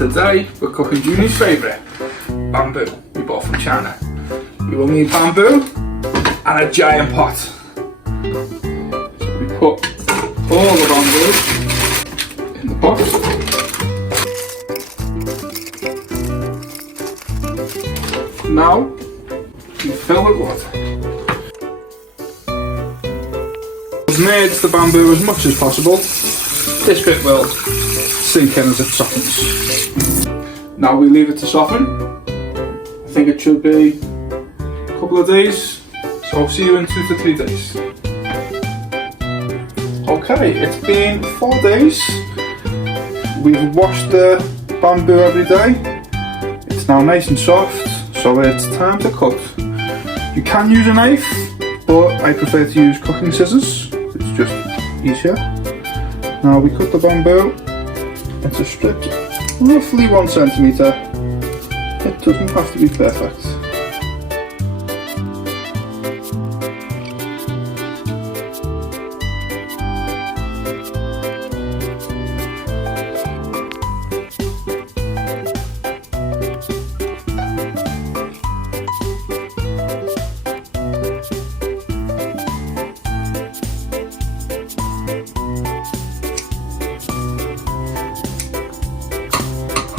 Today we're cooking Junie's favourite, bamboo, we bought from China. We will need bamboo and a giant pot. So we put all the bamboo in the pot. Now we fill with water. Merge the bamboo as much as possible. This bit will sink in as it softens. Now we leave it to soften. I think it should be a couple of days, so I'll see you in 2 to 3 days. Okay, it's been 4 days. We've washed the bamboo every day. It's now nice and soft, so it's time to cut. You can use a knife, but I prefer to use cooking scissors. It's just easier. Now we cut the bamboo into strips, roughly 1 centimetre. It doesn't have to be perfect.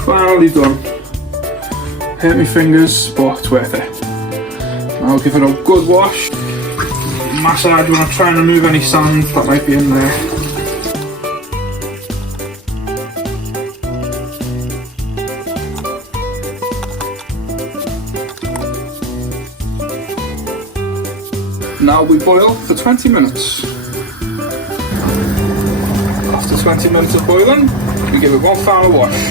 Finally done. Hurt my fingers, but it's worth it. Now give it a good wash. Massage when I try and remove any sand that might be in there. Now we boil for 20 minutes. After 20 minutes of boiling, we give it one final wash.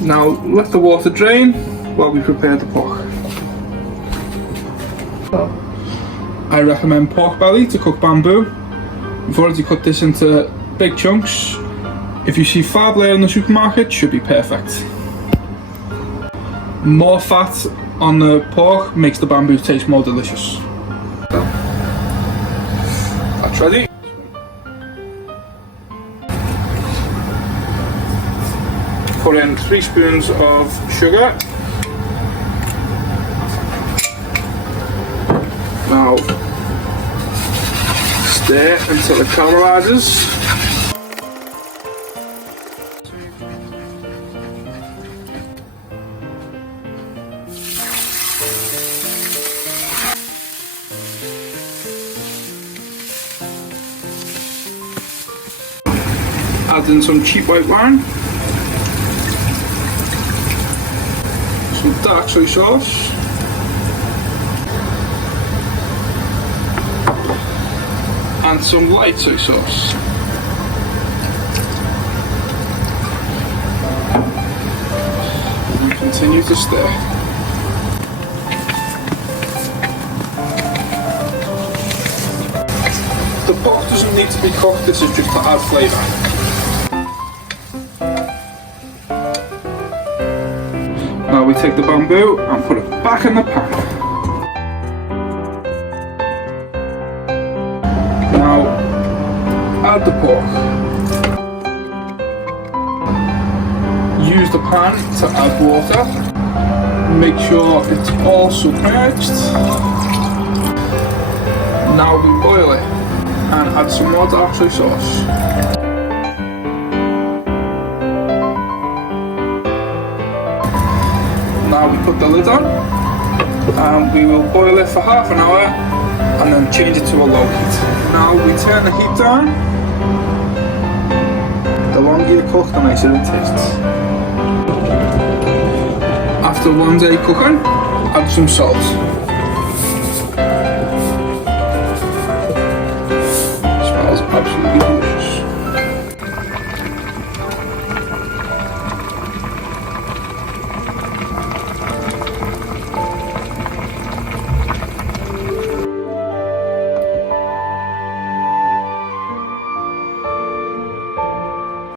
Now let the water drain while we prepare the pork. I recommend pork belly to cook bamboo. We've already cut this into big chunks. If you see fab layer in the supermarket, should be perfect. More fat on the pork makes the bamboo taste more delicious. That's ready. Put in 3 spoons of sugar. Now stir until it caramelizes. Add in some cheap white wine. Some dark soy sauce, and some light soy sauce. And continue to stir. The pork doesn't need to be cooked, this is just to add flavour. Now we take the bamboo and put it back in the pan. Now add the pork. Use the pan to add water. Make sure it's all submerged. Now we boil it and add some more dark soy sauce. Now we put the lid on and we will boil it for half an hour and then change it to a low heat. Now we turn the heat down. The longer you cook, the nicer it tastes. After 1 day cooking, add some salt. Smells absolutely